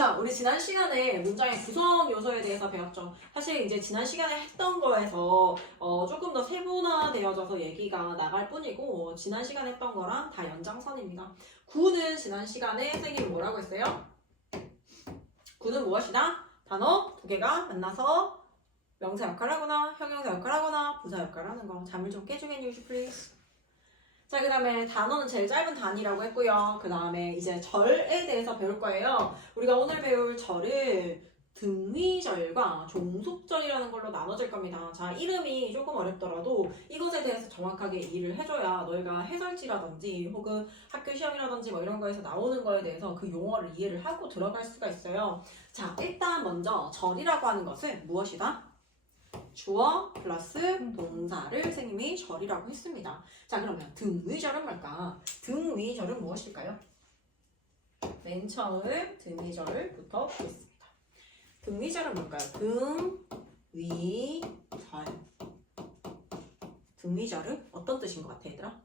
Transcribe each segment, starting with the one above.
자, 우리 지난 시간에 문장의 구성 요소에 대해서 배웠죠. 사실 이제 지난 시간에 했던 거에서 조금 더 세분화되어져서 얘기가 나갈 뿐이고 지난 시간에 했던 거랑 다 연장선입니다. 구는 지난 시간에 선생님이 뭐라고 했어요? 구는 무엇이다? 단어 두 개가 만나서 명사 역할을 하거나 형용사 역할을 하거나 부사 역할을 하는 거. 잠을 좀 깨주겠니, 플리즈? 자, 그 다음에 단어는 제일 짧은 단위라고 했고요. 그 다음에 이제 절에 대해서 배울 거예요. 우리가 오늘 배울 절을 등위절과 종속절이라는 걸로 나눠질 겁니다. 자, 이름이 조금 어렵더라도 이것에 대해서 정확하게 이해를 해줘야 너희가 해설지라든지 혹은 학교 시험이라든지 뭐 이런 거에서 나오는 거에 대해서 그 용어를 이해를 하고 들어갈 수가 있어요. 자, 일단 먼저 절이라고 하는 것은 무엇이다? 주어 플러스 동사를 선생님이 절이라고 했습니다. 자, 그러면 등위절은 뭘까? 등위절은 무엇일까요? 맨 처음 등위절부터 보겠습니다. 등위절은 뭘까요? 등위절. 등위절은 어떤 뜻인 것 같아, 얘들아?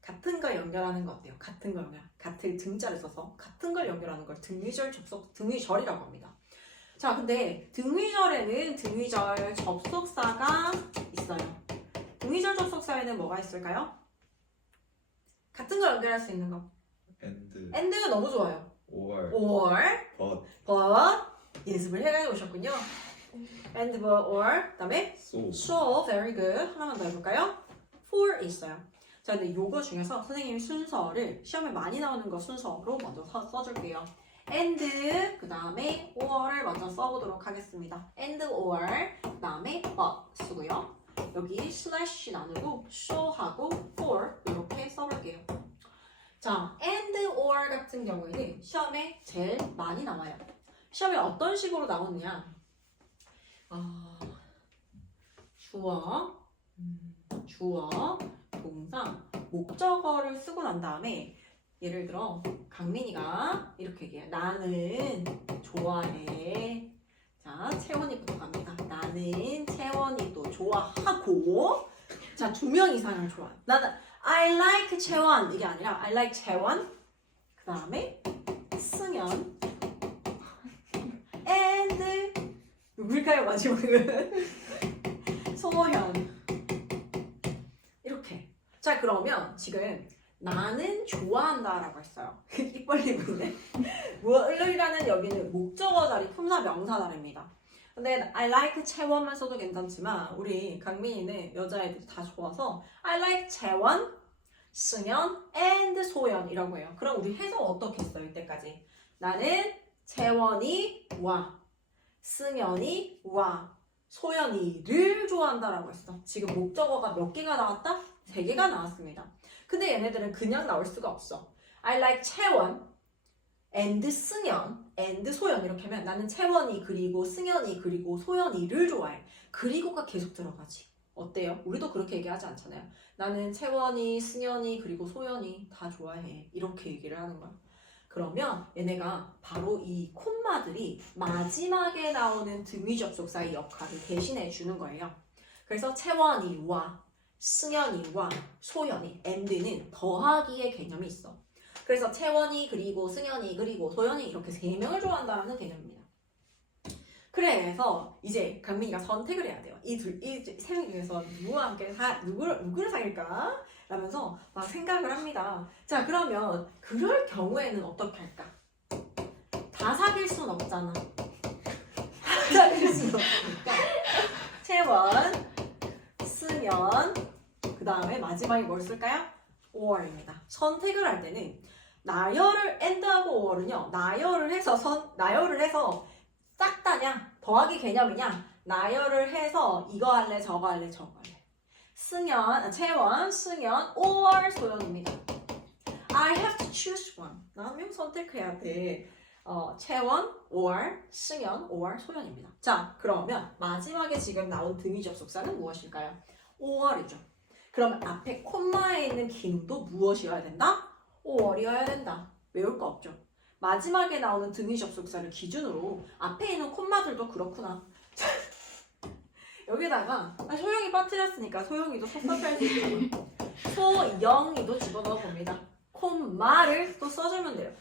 같은 걸 연결하는 거 어때요? 같은 걸 같은 등자를 써서 같은 걸 연결하는 걸 등위절 접속 등위절이라고 합니다. 자, 근데 등위절에는 등위절 접속사가 있어요. 등위절 접속사에는 뭐가 있을까요? 같은 걸 연결할 수 있는 거. and가 너무 좋아요. or but 예습을 해가 오셨군요. and, but, or 그다음에 so very good. 하나만 더 해볼까요? for 있어요. 자, 근데 요거 중에서 선생님 순서를 시험에 많이 나오는 거 순서로 먼저 써줄게요. and 그 다음에 or를 먼저 써보도록 하겠습니다. and or 그 다음에 but 쓰고요. 여기 slash 나누고 show하고 for 이렇게 써볼게요. 자, and or 같은 경우에는 시험에 제일 많이 나와요. 시험에 어떤 식으로 나오느냐? 주어, 동사, 목적어를 쓰고 난 다음에 예를 들어 강민이가 이렇게 얘기해요. 나는 좋아해. 자, 채원이부터 갑니다. 나는 채원이도 좋아하고. 자, 2명 이상을 좋아해. 나는 I like 채원 이게 아니라 I like 채원. 그 다음에 승연 and 누굴까요 마지막은? 소현. 이렇게. 자, 그러면 지금 나는 좋아한다라고 했어요. 입 벌리고 있네. 뭐을이라는 여기는 목적어 자리 품사 명사 자리입니다. 근데 I like 채원만 써도 괜찮지만 우리 강민이는 여자애들이 다 좋아서 I like 채원, 승연, and 소연이라고 해요. 그럼 우리 해석 어떻게 했어요? 이때까지 나는 채원이와 승연이와 소연이를 좋아한다라고 했어. 지금 목적어가 몇 개가 나왔다? 3개가 나왔습니다. 근데 얘네들은 그냥 나올 수가 없어. I like 채원, and 승연, and 소연 이렇게 하면 나는 채원이 그리고 승연이 그리고 소연이를 좋아해. 그리고가 계속 들어가지. 어때요? 우리도 그렇게 얘기하지 않잖아요. 나는 채원이, 승연이 그리고 소연이 다 좋아해. 이렇게 얘기를 하는 거야. 그러면 얘네가 바로 이 콤마들이 마지막에 나오는 등위 접속사의 역할을 대신해 주는 거예요. 그래서 채원이와 승연이와 소연이 and는 더하기의 개념이 있어. 그래서 채원이 그리고 승연이 그리고 소연이 이렇게 3명을 좋아한다는 개념입니다. 그래서 이제 강민이가 선택을 해야 돼요. 이 3명 중에서 누구와 함께 누구를 사귈까? 라면서 막 생각을 합니다. 자, 그러면 그럴 경우에는 어떻게 할까? 다 사귈 순 없잖아. 다 사귈 순 없으니까 채원, 승연, 그 다음에 마지막에 뭘 쓸까요? or입니다. 선택을 할 때는 나열을 and하고 or은요. 나열을 해서 싹 다냐? 더하기 개념이냐? 나열을 해서 이거 할래 저거 할래 저거 할래. 채원, 승연, or 소연입니다. I have to choose one. 나는 선택해야 돼. 채원, or, 승연, or 소연입니다. 자, 그러면 마지막에 지금 나온 등위 접속사는 무엇일까요? or이죠. 그러면 앞에 콤마에 있는 기능도 무엇이어야 된다? or이어야 된다. 외울 거 없죠. 마지막에 나오는 등위 접속사를 기준으로 앞에 있는 콤마들도 그렇구나. 여기다가 소영이 빠뜨렸으니까 소영이도 섭섭할 수 있잖아. 소영이도 집어넣어 봅니다. 콤마를 또 써주면 돼요.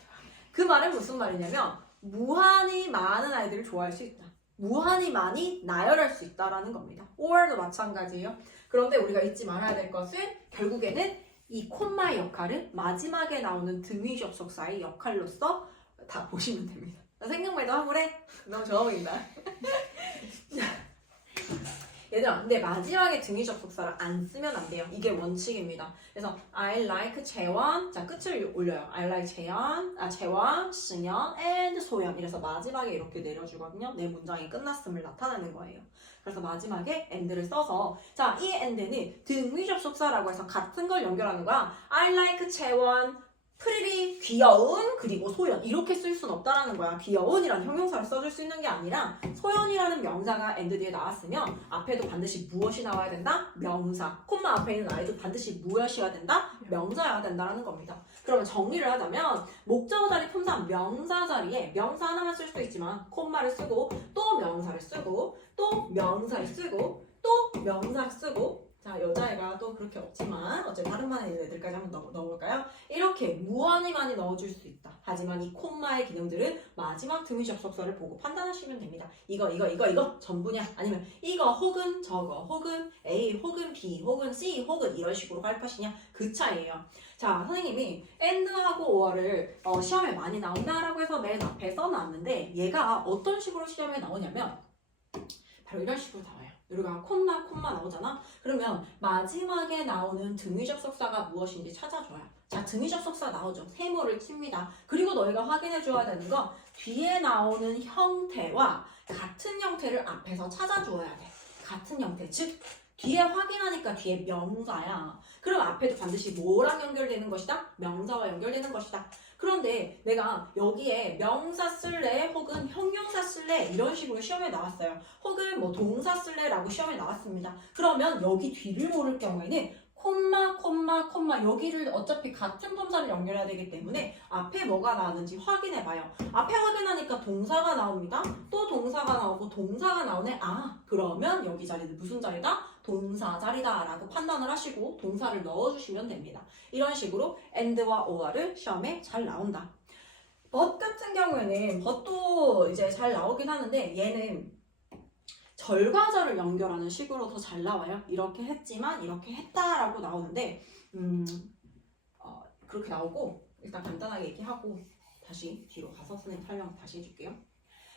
그 말은 무슨 말이냐면 무한히 많은 아이들을 좋아할 수 있다. 무한히 많이 나열할 수 있다라는 겁니다. or도 마찬가지예요. 그런데 우리가 잊지 말아야 될 것은 결국에는 이 콤마의 역할은 마지막에 나오는 등위 접속사의 역할로서 다 보시면 됩니다. 생각만 해도 화물해? 너무 좋아 보인다. 얘들아, 근데 마지막에 등위 접속사를 안 쓰면 안 돼요. 이게 원칙입니다. 그래서 I like 재원, 자 끝을 올려요. I like 재원, 승연, and 소연. 이래서 마지막에 이렇게 내려주거든요. 내 문장이 끝났음을 나타내는 거예요. 그래서 마지막에 and를 써서 자, 이 and는 등위 접속사라고 해서 같은 걸 연결하는 거야. I like 재원, 프리리 귀여운 그리고 소연 이렇게 쓸 수는 없다라는 거야. 귀여운이라는 형용사를 써줄 수 있는 게 아니라 소연이라는 명사가 and 뒤에 나왔으면 앞에도 반드시 무엇이 나와야 된다? 명사. 콤마 앞에 있는 아이도 반드시 무엇이어야 된다? 명사여야 된다라는 겁니다. 그러면 정리를 하자면 목적어 자리 품사 명사 자리에 명사 하나만 쓸 수도 있지만 콤마를 쓰고 또 명사를 쓰고 또 명사를 쓰고 또 명사를 쓰고 자, 여자애가 또 그렇게 없지만 어째 다른 반에 있는 애들까지 한번 넣어볼까요? 이렇게 무한히 많이 넣어줄 수 있다. 하지만 이 콤마의 기능들은 마지막 등위 접속사를 보고 판단하시면 됩니다. 이거 전부냐? 아니면 이거 혹은 저거 혹은 A 혹은 B 혹은 C 혹은 이런 식으로 할 것이냐? 그 차이예요. 자, 선생님이 and하고 or를 시험에 많이 나온다라고 해서 맨 앞에 써놨는데 얘가 어떤 식으로 시험에 나오냐면 바로 이런 식으로 나와요. 우리가 콤마 나오잖아? 그러면 마지막에 나오는 등위 접속사가 무엇인지 찾아줘요. 자, 등위 접속사 나오죠. 세모를 칩니다. 그리고 너희가 확인해 줘야 되는 건 뒤에 나오는 형태와 같은 형태를 앞에서 찾아주어야 돼. 같은 형태. 즉, 뒤에 확인하니까 뒤에 명사야. 그럼 앞에도 반드시 뭐랑 연결되는 것이다? 명사와 연결되는 것이다. 그런데 내가 여기에 명사 쓸래 혹은 형용사 쓸래 이런 식으로 시험에 나왔어요. 혹은 뭐 동사 쓸래라고 시험에 나왔습니다. 그러면 여기 뒤를 모를 경우에는 콤마 여기를 어차피 같은 동사를 연결해야 되기 때문에 앞에 뭐가 나왔는지 확인해봐요. 앞에 확인하니까 동사가 나옵니다. 또 동사가 나오고 동사가 나오네. 아, 그러면 여기 자리는 무슨 자리다? 동사 자리다 라고 판단을 하시고 동사를 넣어주시면 됩니다. 이런 식으로 and와 or를 시험에 잘 나온다. but 같은 경우에는 but도 이제 잘 나오긴 하는데 얘는 절과절을 연결하는 식으로 더 잘 나와요. 이렇게 했지만 이렇게 했다라고 나오는데 그렇게 나오고 일단 간단하게 얘기하고 다시 뒤로 가서 선생님 설명 다시 해줄게요.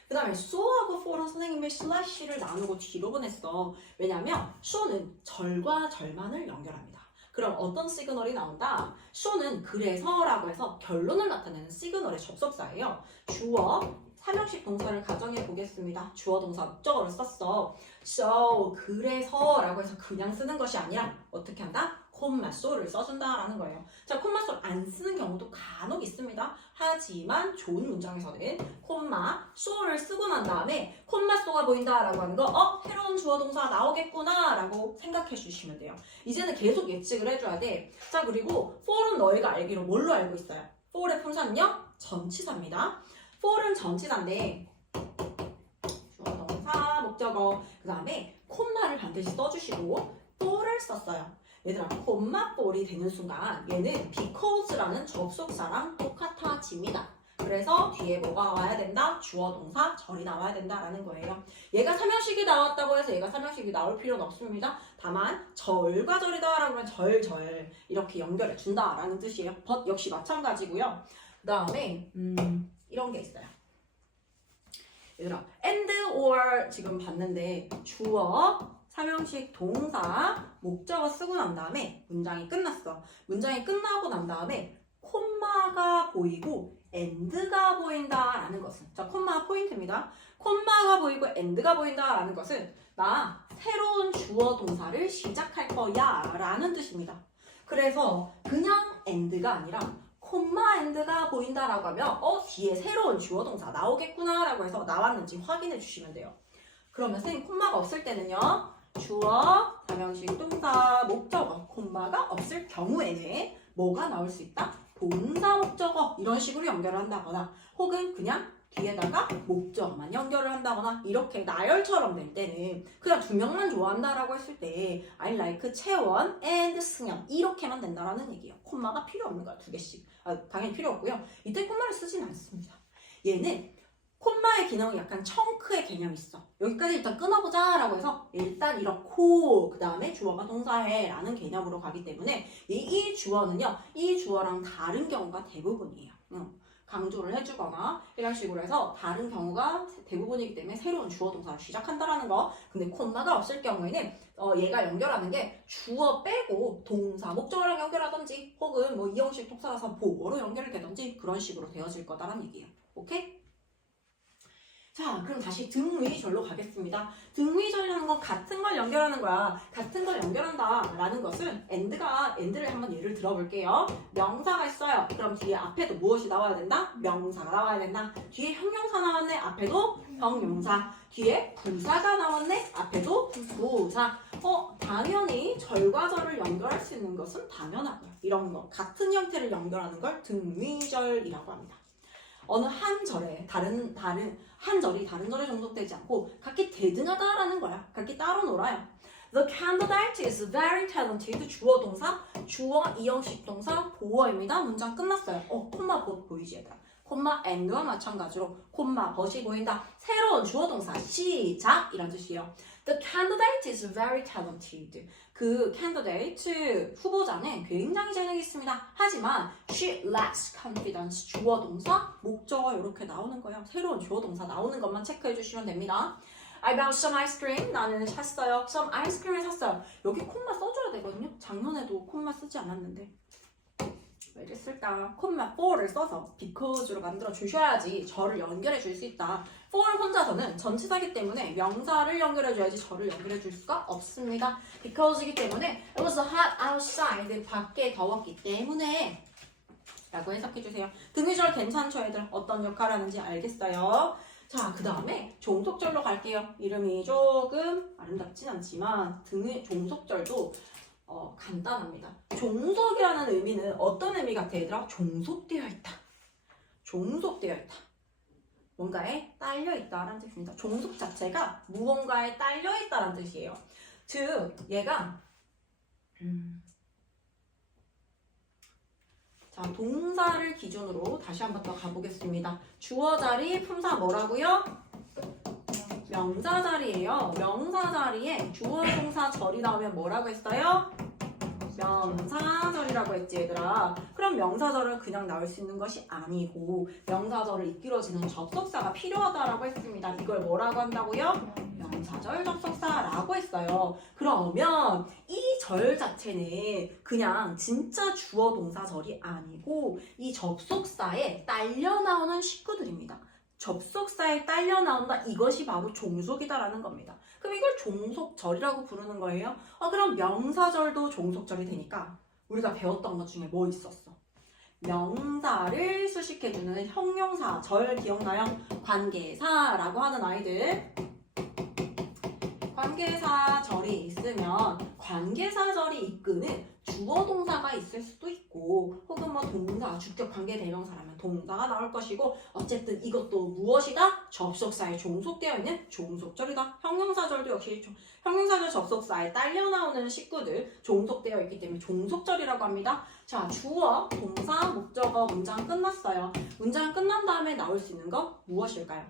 그 다음에 so하고 for은 선생님이 슬래시를 나누고 뒤로 보냈어. 왜냐면 so는 절과 절만을 연결합니다. 그럼 어떤 시그널이 나온다? so는 그래서라고 해서 결론을 나타내는 시그널의 접속사예요. 주어, 3형식 동사를 가정해 보겠습니다. 주어 동사 목적어를 썼어. So, 그래서라고 해서 그냥 쓰는 것이 아니라 어떻게 한다? 콤마 so를 써준다라는 거예요. 자, 콤마 so를 안 쓰는 경우도 간혹 있습니다. 하지만 좋은 문장에서는 콤마 so를 쓰고 난 다음에 콤마 so가 보인다라고 하는 거 새로운 주어 동사가 나오겠구나 라고 생각해 주시면 돼요. 이제는 계속 예측을 해줘야 돼. 자, 그리고 for은 너희가 알기로 뭘로 알고 있어요? for의 품사는요? 전치사입니다. for은 전치사인데 주어 동사 목적어 그 다음에 콤마를 반드시 써주시고 for를 썼어요. 얘들아, 콤마 for이 되는 순간 얘는 because라는 접속사랑 똑같아집니다. 그래서 뒤에 뭐가 와야 된다? 주어 동사 절이 나와야 된다라는 거예요. 얘가 3형식이 나왔다고 해서 얘가 3형식이 나올 필요는 없습니다. 다만 절과 절이다 라고 하면 절 이렇게 연결해 준다라는 뜻이에요. but 역시 마찬가지고요. 그 다음에 이런 게 있어요. 얘들아, and or 지금 봤는데 주어 3형식 동사 목적어 쓰고 난 다음에 문장이 끝났어. 문장이 끝나고 난 다음에 콤마가 보이고 and가 보인다라는 것은 자, 콤마 포인트입니다. 콤마가 보이고 and가 보인다라는 것은 나 새로운 주어 동사를 시작할 거야 라는 뜻입니다. 그래서 그냥 and가 아니라 콤마 and가 보인다라고 하면 뒤에 새로운 주어 동사 나오겠구나 라고 해서 나왔는지 확인해 주시면 돼요. 그러면 선생님 콤마가 없을 때는요. 주어, 3형식 동사, 목적어, 콤마가 없을 경우에는 뭐가 나올 수 있다? 동사 목적어 이런 식으로 연결을 한다거나 혹은 그냥 뒤에다가 목적어만 연결을 한다거나 이렇게 나열처럼 될 때는 그냥 두 명만 좋아한다라고 했을 때 I like 채원 and 승현 이렇게만 된다라는 얘기예요. 콤마가 필요 없는 거야. 두 개씩. 당연히 필요 없고요. 이때 콤마를 쓰진 않습니다. 얘는 콤마의 기능은 약간 청크의 개념이 있어. 여기까지 일단 끊어보자 라고 해서 일단 이렇고 그 다음에 주어가 동사해 라는 개념으로 가기 때문에 이 주어는요. 이 주어랑 다른 경우가 대부분이에요. 강조를 해주거나 이런 식으로 해서 다른 경우가 대부분이기 때문에 새로운 주어 동사를 시작한다라는 거. 근데 콤마가 없을 경우에는 얘가 연결하는 게 주어 빼고 동사 목적어랑 연결하든지 혹은 뭐 이형식 동사라서 보어로 연결이 되든지 그런 식으로 되어질 거다라는 얘기예요. 오케이? 자, 그럼 다시 등위절로 가겠습니다. 등위절이라는 건 같은 걸 연결하는 거야. 같은 걸 연결한다 라는 것은 end를 한번 예를 들어볼게요. 명사가 있어요. 그럼 뒤에 앞에도 무엇이 나와야 된다? 명사가 나와야 된다. 뒤에 형용사 나왔네. 앞에도 형용사. 뒤에 부사가 나왔네. 앞에도 부사. 당연히 절과 절을 연결할 수 있는 것은 당연하고요. 이런 거 같은 형태를 연결하는 걸 등위절이라고 합니다. 어느 한 절에 한 절이 다른 절에 종속되지 않고 각기 대등하다라는 거야. 각기 따로 놀아요. The candidate is very talented. 주어 동사, 주어 이형식 동사, 보어입니다. 문장 끝났어요. 콤마 봇 보이지 얘들아. 콤마 and와 마찬가지로 콤마 봇이 보인다. 새로운 주어 동사 시작 이란 뜻이에요. The candidate is very talented. 그 candidate 후보자는 굉장히 재능이 있습니다. 하지만 she lacks confidence. 주어 동사, 목적어 이렇게 나오는 거예요. 새로운 주어 동사 나오는 것만 체크해 주시면 됩니다. I bought some ice cream. 나는 샀어요. some ice cream을 샀어요. 여기 콤마 써줘야 되거든요. 작년에도 콤마 쓰지 않았는데. 왜 이랬을까? 콤마 for를 써서 because로 만들어 주셔야지 저를 연결해 줄 수 있다. for 혼자서는 전치사기 때문에 명사를 연결해 줘야지 저를 연결해 줄 수가 없습니다. because이기 때문에 it was hot outside. 밖에 더웠기 때문에 라고 해석해 주세요. 등위절 괜찮죠 애들? 어떤 역할을 하는지 알겠어요? 자, 그 다음에 종속절로 갈게요. 이름이 조금 아름답진 않지만 종속절도 간단합니다. 종속이라는 의미는 어떤 의미 같아 얘들아? 종속되어 있다. 종속되어 있다. 뭔가에 딸려 있다라는 뜻입니다. 종속 자체가 무언가에 딸려 있다라는 뜻이에요. 즉 얘가 자, 동사를 기준으로 다시 한번 더 가보겠습니다. 주어 자리 품사 뭐라고요? 명사 자리예요. 명사 자리에 주어 동사 절이 나오면 뭐라고 했어요? 명사절이라고 했지 얘들아. 그럼 명사절은 그냥 나올 수 있는 것이 아니고 명사절을 이끌어주는 접속사가 필요하다라고 했습니다. 이걸 뭐라고 한다고요? 명사절 접속사라고 했어요. 그러면 이 절 자체는 그냥 진짜 주어 동사절이 아니고 이 접속사에 딸려 나오는 식구들입니다. 접속사에 딸려 나온다. 이것이 바로 종속이다라는 겁니다. 그럼 이걸 종속절이라고 부르는 거예요. 그럼 명사절도 종속절이 되니까 우리가 배웠던 것 중에 뭐 있었어? 명사를 수식해주는 형용사 절 기억나요? 관계사라고 하는 아이들. 관계사절이 있으면 관계사절이 이끄는 주어 동사가 있을 수도 있고 혹은 뭐 동사, 주격 관계 대명사라면 동사가 나올 것이고 어쨌든 이것도 무엇이다? 접속사에 종속되어 있는 종속절이다. 형용사절도 역시 형용사절 접속사에 딸려 나오는 식구들 종속되어 있기 때문에 종속절이라고 합니다. 자, 주어, 동사, 목적어 문장 끝났어요. 문장 끝난 다음에 나올 수 있는 거 무엇일까요?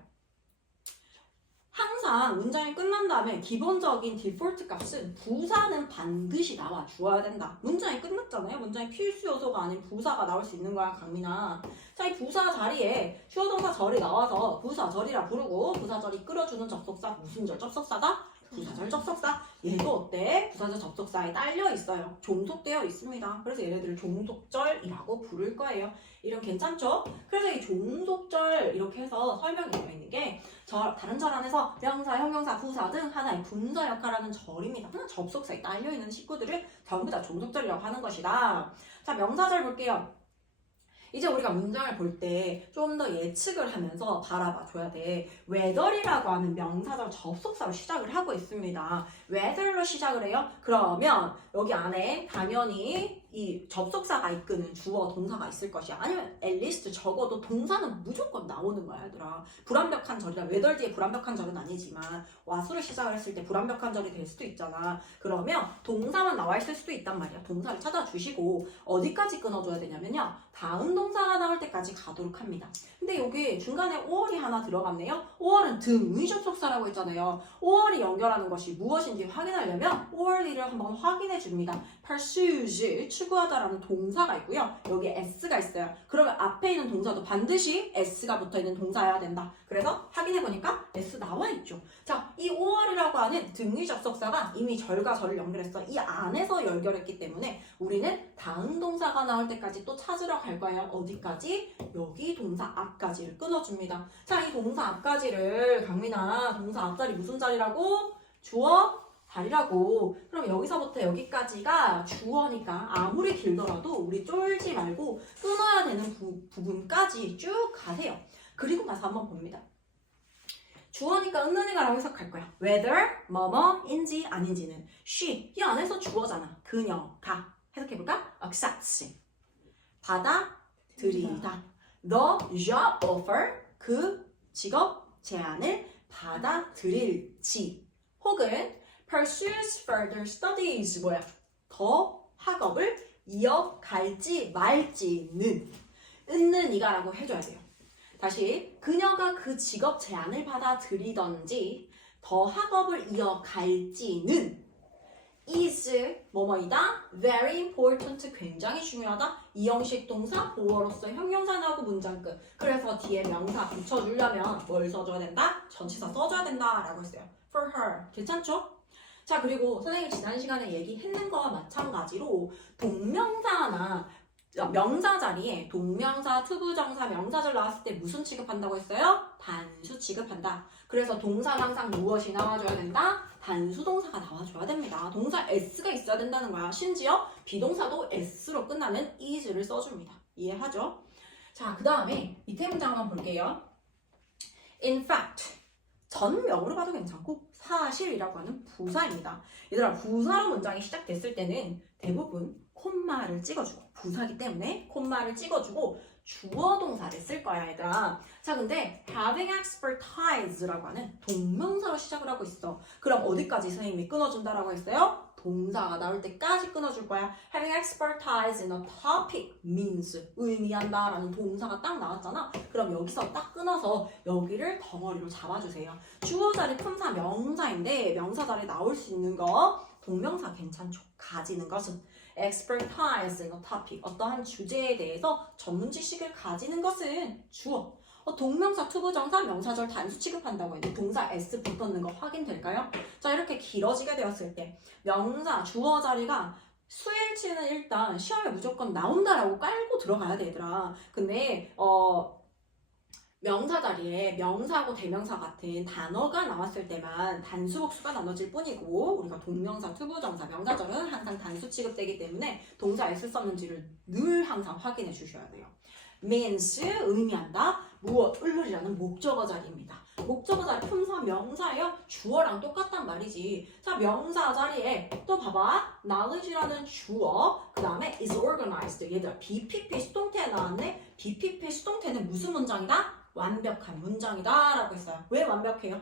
항상 문장이 끝난 다음에 기본적인 디폴트 값은 부사는 반드시 나와 주어야 된다. 문장이 끝났잖아요. 문장이 필수 요소가 아닌 부사가 나올 수 있는 거야, 강민아. 자, 이 부사 자리에 주어 동사 절이 나와서 부사절이라 부르고 부사절이 끌어주는 접속사 무슨 절 접속사다? 부사절 접속사. 얘도 어때? 부사절 접속사에 딸려 있어요. 종속되어 있습니다. 그래서 얘네들을 종속절이라고 부를 거예요. 이름 괜찮죠? 그래서 이 종속절 이렇게 해서 설명이 되어 있는 게 다른 절 안에서 명사, 형용사, 부사 등 하나의 분자 역할하는 절입니다. 하나 접속사에 딸려있는 식구들을 전부 다 종속절이라고 하는 것이다. 자, 명사절 볼게요. 이제 우리가 문장을 볼 때 좀 더 예측을 하면서 바라봐 줘야 돼. whether이라고 하는 명사절 접속사로 시작을 하고 있습니다. whether로 시작을 해요? 그러면 여기 안에 당연히 이 접속사가 이끄는 주어 동사가 있을 것이야. 아니면 at least 적어도 동사는 무조건 나오는 거야, 얘들아. 불완벽한 절이라 whether 뒤에 불완벽한 절은 아니지만 what으로 시작을 했을 때 불완벽한 절이 될 수도 있잖아. 그러면 동사만 나와 있을 수도 있단 말이야. 동사를 찾아주시고 어디까지 끊어줘야 되냐면요. 다음 동사가 나올 때까지 가도록 합니다. 근데 여기 중간에 5월이 하나 들어갔네요. 5월은 등의 접속사라고 했잖아요. 5월이 연결하는 것이 무엇인지 확인하려면 5월이를 한번 확인해 줍니다. pursues, 추구하다라는 동사가 있고요. 여기 s가 있어요. 그러면 앞에 있는 동사도 반드시 s가 붙어있는 동사여야 된다. 그래서 확인해 보니까 s 나와 있죠. 자, 이 5월이라고 하는 등의 접속사가 이미 절과 절을 연결했어. 이 안에서 연결했기 때문에 우리는 다음 동사가 나올 때까지 또 찾으러 갈 거예요. 어디까지? 여기 동사 앞까지를 끊어줍니다. 자, 이 동사 앞까지를 강민아, 동사 앞자리 무슨 자리라고? 주어 자리라고. 그럼 여기서부터 여기까지가 주어니까 아무리 길더라도 우리 쫄지 말고 끊어야 되는 부분까지 쭉 가세요. 그리고 나서 한번 봅니다. 주어니까 은는이가라고 해석할 거야. whether 뭐뭐인지 아닌지는 she 이 안에서 주어잖아. 그녀가 해석해볼까? accepts 받아들이다. the job offer 그 직업 제안을 받아들일지 혹은 pursues further studies 뭐야? 더 학업을 이어갈지 말지는 은는이가라고 해줘야 돼요. 다시 그녀가 그 직업 제안을 받아들이던지 더 학업을 이어갈지는 is 뭐뭐이다 very important 굉장히 중요하다 이 형식 동사 보어로서 형용사 나오고 문장 끝. 그래서 뒤에 명사 붙여주려면 뭘 써줘야 된다? 전치사 써줘야 된다 라고 했어요. for her 괜찮죠? 자, 그리고 선생님이 지난 시간에 얘기했는 거와 마찬가지로 동명사나 명사 자리에 동명사, 투부정사, 명사절 나왔을 때 무슨 취급한다고 했어요? 단수 취급한다. 그래서 동사는 항상 무엇이 나와줘야 된다? 단수 동사가 나와줘야 됩니다. 동사 s가 있어야 된다는 거야. 심지어 비동사도 s로 끝나는 is를 써줍니다. 이해하죠? 자, 그 다음에 밑에 문장 한번 볼게요. In fact, 전명으로 봐도 괜찮고 사실이라고 하는 부사입니다. 얘들아, 부사로 문장이 시작됐을 때는 대부분 콤마를 찍어주고 부사기 때문에 콤마를 찍어주고 주어 동사를 쓸 거야, 얘들아. 자, 근데 having expertise라고 하는 동명사로 시작을 하고 있어. 그럼 어디까지 선생님이 끊어준다라고 했어요? 동사가 나올 때까지 끊어줄 거야. Having expertise in a topic means 의미한다 라는 동사가 딱 나왔잖아. 그럼 여기서 딱 끊어서 여기를 덩어리로 잡아주세요. 주어 자리 품사 명사인데 명사 자리 나올 수 있는 거 동명사 괜찮죠? 가지는 것은 expertise in a topic 어떠한 주제에 대해서 전문 지식을 가지는 것은 주어. 동명사, 투부정사, 명사절 단수 취급한다고 했는데 동사 s 붙었는 거 확인될까요? 자, 이렇게 길어지게 되었을 때 명사, 주어 자리가 수일치는 일단 시험에 무조건 나온다라고 깔고 들어가야 돼, 얘들아. 근데 명사 자리에 명사하고 대명사 같은 단어가 나왔을 때만 단수 복수가 나눠질 뿐이고 우리가 동명사, 투부정사, 명사절은 항상 단수 취급되기 때문에 동사 s 썼는지를 늘 항상 확인해 주셔야 돼요. means 의미한다. 무엇, 을룰이라는 목적어 자리입니다. 목적어 자리 품사 명사예요. 주어랑 똑같단 말이지. 자, 명사 자리에 또 봐봐. knowledge라는 주어 그 다음에 is organized. 얘들아 BPP 수동태 나왔네. BPP 수동태는 무슨 문장이다? 완벽한 문장이다 라고 했어요. 왜 완벽해요?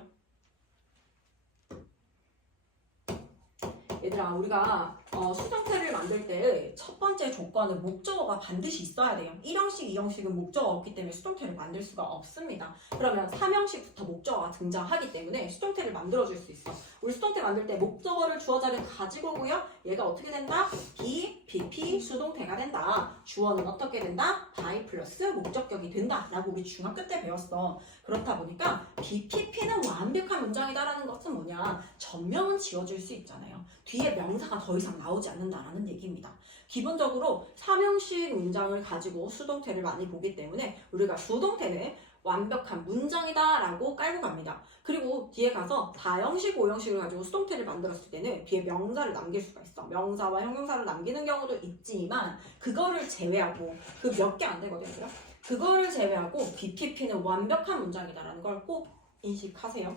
얘들아, 우리가 수동태를 만들 때 첫 번째 조건은 목적어가 반드시 있어야 돼요. 1형식, 2형식은 목적어가 없기 때문에 수동태를 만들 수가 없습니다. 그러면 3형식부터 목적어가 등장하기 때문에 수동태를 만들어줄 수 있어. 우리 수동태 만들 때 목적어를 주어 자리에 가지고 오고요. 얘가 어떻게 된다? BP 수동태가 된다. 주어는 어떻게 된다? by 플러스 목적격이 된다 라고 우리 중학교 때 배웠어. 그렇다 보니까 BPP는 완벽한 문장이다라는 것은 뭐냐? 전명은 지워줄 수 있잖아요. 뒤에 명사가 더 이상 나오지 않는다라는 얘기입니다. 기본적으로 3형식 문장을 가지고 수동태를 많이 보기 때문에 우리가 수동태는 완벽한 문장이다 라고 깔고 갑니다. 그리고 뒤에 가서 4형식, 5형식을 가지고 수동태를 만들었을 때는 뒤에 명사를 남길 수가 있어. 명사와 형용사를 남기는 경우도 있지만 그거를 제외하고 그 몇 개 안 되거든요. 그거를 제외하고 BPP는 완벽한 문장이다라는 걸 꼭 인식하세요.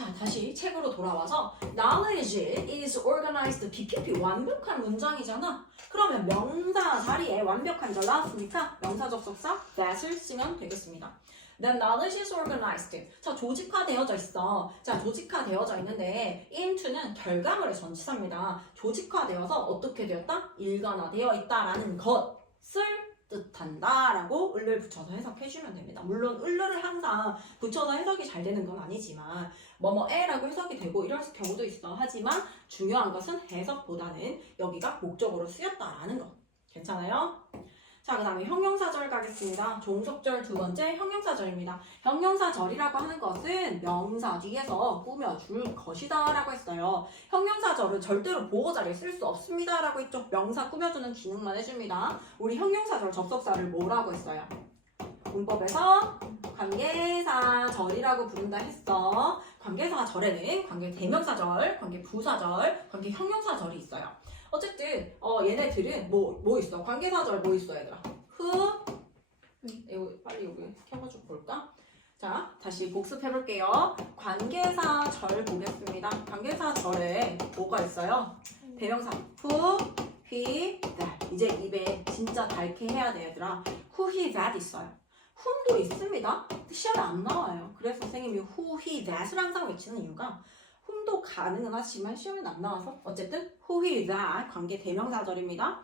자, 다시 책으로 돌아와서 knowledge is organized PPP 완벽한 문장이잖아. 그러면 명사 자리에 완벽한 절 나왔으니까 명사 접속사 that을 쓰면 되겠습니다. Then knowledge is organized. 자, 조직화되어져 있어. 자, 조직화되어져 있는데 into는 결과물의 전치사입니다. 조직화되어서 어떻게 되었다? 일관화되어 있다라는 것을 뜻한다 라고 을을 붙여서 해석해주면 됩니다. 물론 을을 항상 붙여서 해석이 잘 되는 건 아니지만 뭐뭐에라고 해석이 되고 이럴 경우도 있어. 하지만 중요한 것은 해석보다는 여기가 목적으로 쓰였다라는 것. 괜찮아요? 자, 그 다음에 형용사절 가겠습니다. 종속절 두 번째 형용사절입니다. 형용사절이라고 하는 것은 명사 뒤에서 꾸며줄 것이다 라고 했어요. 형용사절은 절대로 보호자리에 쓸 수 없습니다 라고 했죠. 명사 꾸며주는 기능만 해줍니다. 우리 형용사절 접속사를 뭐라고 했어요? 문법에서 관계사절이라고 부른다 했어. 관계사절에는 관계대명사절, 관계부사절, 관계형용사절이 있어요. 어쨌든 얘네들은 뭐 있어? 관계사절 뭐 있어 얘들아? 이거 빨리 여기 켜가지고 볼까? 자, 다시 복습해볼게요. 관계사절 보겠습니다. 관계사절에 뭐가 있어요? 대명사 who, he, that. 이제 입에 진짜 닳게 해야 돼 얘들아. who, he, that 있어요. whom도 있습니다. 시험에 안 나와요. 그래서 선생님이 who, he, that을 항상 외치는 이유가 whom도 가능은 하지만 시험에 안 나와서 어쨌든 who, he, that 관계 대명사절입니다.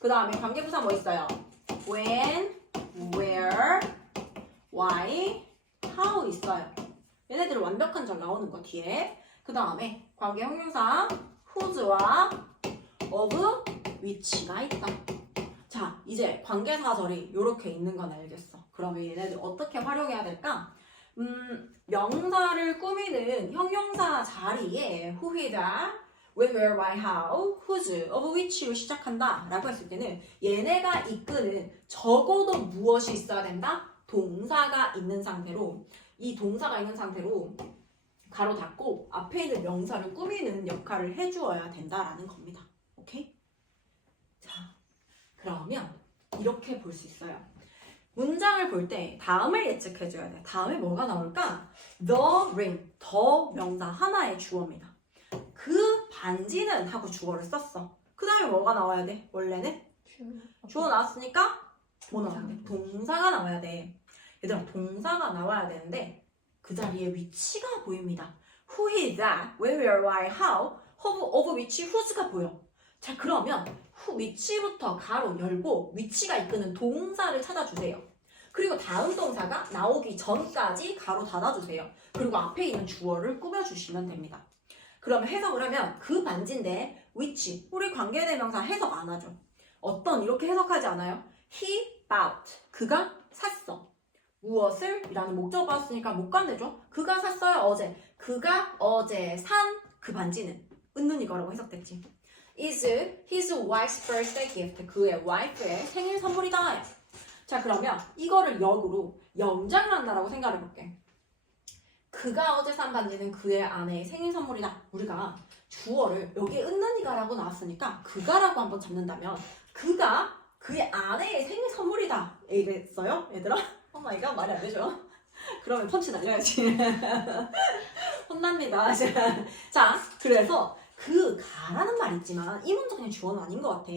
그 다음에 관계부사 뭐 있어요? when, where, why, how 있어요. 얘네들 완벽한 절 나오는 거 뒤에. 그 다음에 관계 형용사 whose와 of, which가 있다. 자, 이제 관계사절이 이렇게 있는 건 알겠어. 그러면 얘네들 어떻게 활용해야 될까? 명사를 꾸미는 형용사 자리에 who, he, that, when, where, why, how, whose, of which로 시작한다 라고 했을 때는 얘네가 이끄는 적어도 무엇이 있어야 된다? 동사가 있는 상태로, 이 동사가 있는 상태로 가로 닫고 앞에 있는 명사를 꾸미는 역할을 해주어야 된다라는 겁니다. 오케이? 자, 그러면 이렇게 볼 수 있어요. 문장을 볼 때 다음을 예측해줘야 돼. 다음에 뭐가 나올까? The ring, 더 명사 하나의 주어입니다. 그 반지는 하고 주어를 썼어. 그 다음에 뭐가 나와야 돼? 원래는? 주어 나왔으니까 뭐 나와야 돼? 동사가 나와야 돼. 얘들아, 동사가 나와야 되는데 그 자리에 위치가 보입니다. Who, he, that, when, where, why, how, of which, whose가 보여. 자, 그러면 위치부터 가로 열고 위치가 이끄는 동사를 찾아주세요. 그리고 다음 동사가 나오기 전까지 가로 닫아주세요. 그리고 앞에 있는 주어를 꾸며주시면 됩니다. 그러면 해석을 하면 그 반지인데 which, 우리 관계대명사 해석 안 하죠. 어떤 이렇게 해석하지 않아요? He bought, 그가 샀어. 무엇을? 이라는 목적어 왔으니까 못 간대죠. 그가 샀어요 어제. 그가 어제 산 그 반지는 은는이거라고 해석됐지. is his wife's birthday gift. 그의 와이프의 생일 선물이다. 자, 그러면 이거를 역으로 연장을 한다라고 생각해 볼게. 그가 어제 산 반지는 그의 아내의 생일 선물이다. 우리가 주어를 여기에 은는이가라고 나왔으니까 그가라고 한번 잡는다면 그가 그의 아내의 생일 선물이다. 이랬어요? 얘들아? 오마이갓, 말이 안 되죠? 그러면 펀치 날려야지. 혼납니다. 자, 그래서 그 가라는 말 있지만 이 문장의 주어는 아닌 것 같아.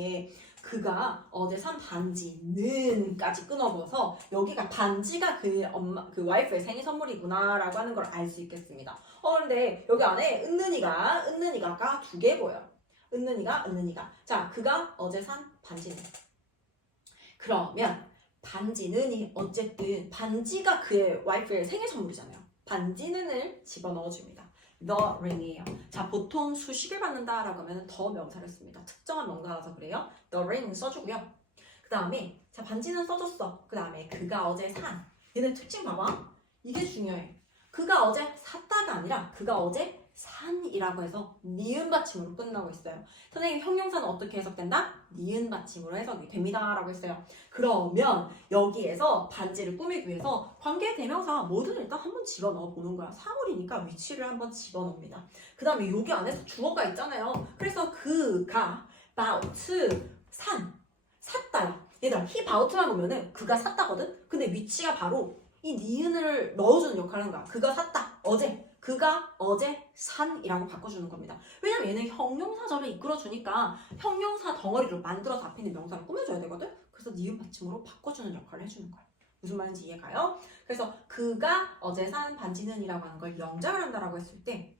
그가 어제 산 반지는까지 끊어버서 여기가 반지가 그 와이프의 생일 선물이구나 라고 하는 걸 알 수 있겠습니다. 근데 여기 안에 은는이가가 두 개 보여. 은는이가. 자, 그가 어제 산 반지는. 그러면 반지는이 어쨌든 반지가 그의 와이프의 생일 선물이잖아요. 반지는을 집어넣어줍니다. The ring이에요. 자, 보통 수식을 받는다라고 하면 더 명사를 씁니다. 특정한 명사라서 그래요. The ring 써주고요. 그 다음에 자, 반지는 써줬어. 그 다음에 그가 어제 산. 얘네 특징 봐봐. 이게 중요해. 그가 어제 샀다가 아니라 그가 어제 산이라고 해서 니은 받침으로 끝나고 있어요. 선생님, 형용사는 어떻게 해석된다? 니은 받침으로 해석이 됩니다 라고 했어요. 그러면 여기에서 반지를 꾸미기 위해서 관계 대명사 뭐든 일단 한번 집어넣어 보는 거야. 사물이니까 위치를 한번 집어넣습니다. 그 다음에 여기 안에서 주어가 있잖아요. 그래서 그가 bought, 샀다. 얘들아, he bought만 보면은 그가 샀다거든? 근데 위치가 바로 이 니은을 넣어주는 역할을 하는 거야. 그가 샀다. 어제 그가 어제 산이라고 바꿔주는 겁니다. 왜냐면 얘는 형용사절을 이끌어주니까 형용사 덩어리로 만들어서 앞에 있는 명사를 꾸며줘야 되거든. 그래서 니은 받침으로 바꿔주는 역할을 해주는 거야. 무슨 말인지 이해가요? 그래서 그가 어제 산 반지는 이라고 하는 걸 영작을 한다라고 했을 때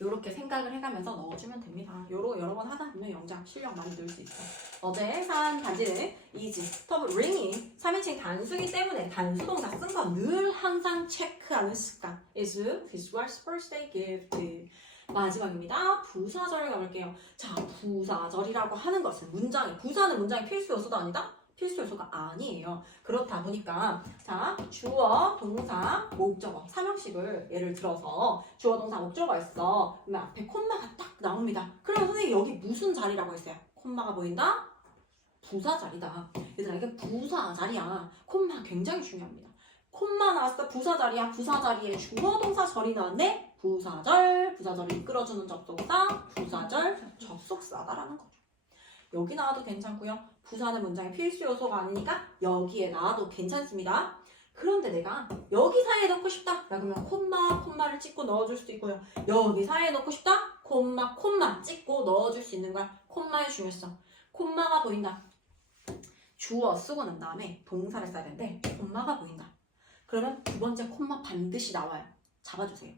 이렇게 생각을 해가면서 넣어주면 됩니다. 요로 여러 번 하다 보면 영작 실력 많이 늘 수 있어. 어제 산 반지는 is stop ringing 3인칭 단수기 때문에 단수 동사 쓴 거 늘 항상 체크하는 습관. is his wife's birthday gift. 마지막입니다. 부사절 가볼게요. 자, 부사절이라고 하는 것은 문장이 부사는 문장의 필수 요소도 아니다? 필수 요소가 아니에요. 그렇다 보니까 자 주어, 동사, 목적어, 삼형식을 예를 들어서 주어, 동사, 목적어가 있어. 그러면 앞에 콤마가 딱 나옵니다. 그러면 선생님 여기 무슨 자리라고 했어요? 콤마가 보인다? 부사 자리다. 얘들아 이게 부사 자리야. 콤마 굉장히 중요합니다. 콤마 나왔어. 부사 자리야. 부사 자리에 주어, 동사, 절이 나왔네. 부사절, 부사절을 이끌어주는 접속사, 부사절, 접속사다라는 거죠. 여기 나와도 괜찮고요. 부사는 문장의 필수 요소가 아니니까 여기에 나와도 괜찮습니다. 그런데 내가 여기 사이에 넣고 싶다. 그러면 콤마를 찍고 넣어줄 수도 있고요. 여기 사이에 넣고 싶다. 콤마 찍고 넣어줄 수 있는 거야. 콤마의 중요성. 콤마가 보인다. 주어 쓰고 난 다음에 동사를 써야 되는데 콤마가 보인다. 그러면 두 번째 콤마 반드시 나와요. 잡아주세요.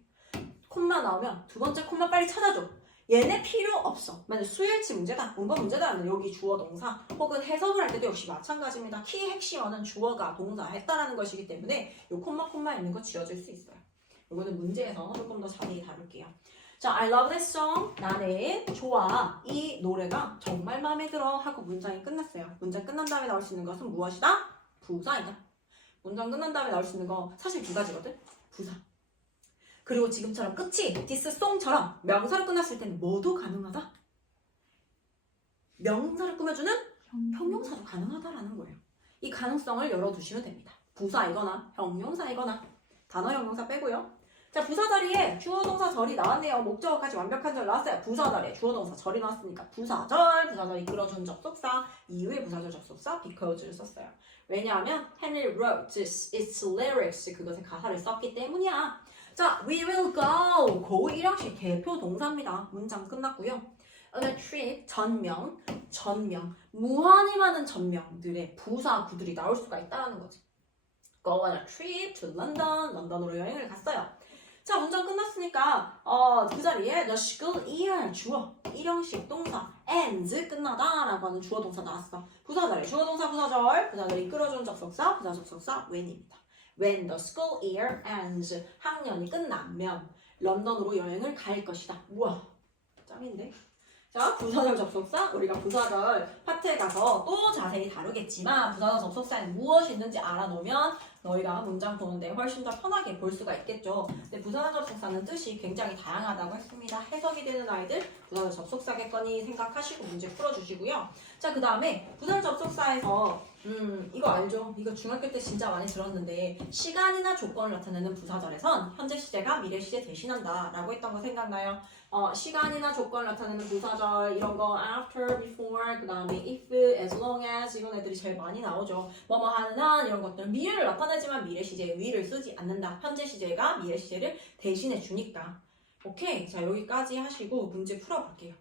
콤마 나오면 두 번째 콤마 빨리 찾아줘. 얘네 필요 없어. 만약 수일치 문제다, 문법 문제다 하면 여기 주어 동사 혹은 해석을 할 때도 역시 마찬가지입니다. 키 핵심어는 주어가 동사 했다라는 것이기 때문에 요 콤마 있는 거 지워줄 수 있어요. 이거는 문제에서 조금 더 자세히 다룰게요. 자, I love this song. 나는 좋아. 이 노래가 정말 마음에 들어 하고 문장이 끝났어요. 문장 끝난 다음에 나올 수 있는 것은 무엇이다? 부사이다. 문장 끝난 다음에 나올 수 있는 거 사실 두 가지거든? 부사. 그리고 지금처럼 끝이 this song처럼 명사로 끝났을 때는 뭐도 가능하다? 명사를 꾸며주는 형용사도 가능하다라는 거예요. 이 가능성을 열어두시면 됩니다. 부사이거나 형용사이거나 단어 형용사 빼고요. 자, 부사 자리에 주어 동사 절이 나왔네요. 목적어까지 완벽한 절 나왔어요. 부사 자리에 주어 동사 절이 나왔으니까 부사절 이끌어준 접속사 이후에 부사절 접속사 because를 썼어요. 왜냐하면 Henry wrote its lyrics 그것의 가사를 썼기 때문이야. 자, we will go 일형식 대표 동사입니다. 문장 끝났고요. On a trip 전명 무한히 많은 전명들의 부사 구들이 나올 수가 있다는 거지. Go on a trip to London 런던으로 여행을 갔어요. 자, 문장 끝났으니까 그 자리에 the school year 주어 일형식 동사 ends 끝나다라고 하는 주어 동사 나왔어. 부사 자리 주어 동사 부사절 이끌어준 접속사 부사 접속사 when입니다. When the school year ends 학년이 끝나면 런던으로 여행을 갈 것이다. 우와 짱인데? 자, 부사절 접속사 우리가 부사절 파트에 가서 또 자세히 다루겠지만 부사절 접속사에는 무엇이 있는지 알아놓으면 너희가 문장 보는데 훨씬 더 편하게 볼 수가 있겠죠. 근데 부사절 접속사는 뜻이 굉장히 다양하다고 했습니다. 해석이 되는 아이들 부사절 접속사겠거니 생각하시고 문제 풀어주시고요. 자, 그 다음에 부사절 접속사에서 이거 알죠? 이거 중학교 때 진짜 많이 들었는데 시간이나 조건을 나타내는 부사절에선 현재 시제가 미래 시제 대신한다 라고 했던 거 생각나요? 시간이나 조건을 나타내는 부사절 이런 거 after, before, 그 다음에 if, as long as 이런 애들이 제일 많이 나오죠. 뭐뭐 하는 한 이런 것들 미래를 나타내지만 미래 시제의 위를 쓰지 않는다. 현재 시제가 미래 시제를 대신해 주니까. 오케이, 자 여기까지 하시고 문제 풀어볼게요.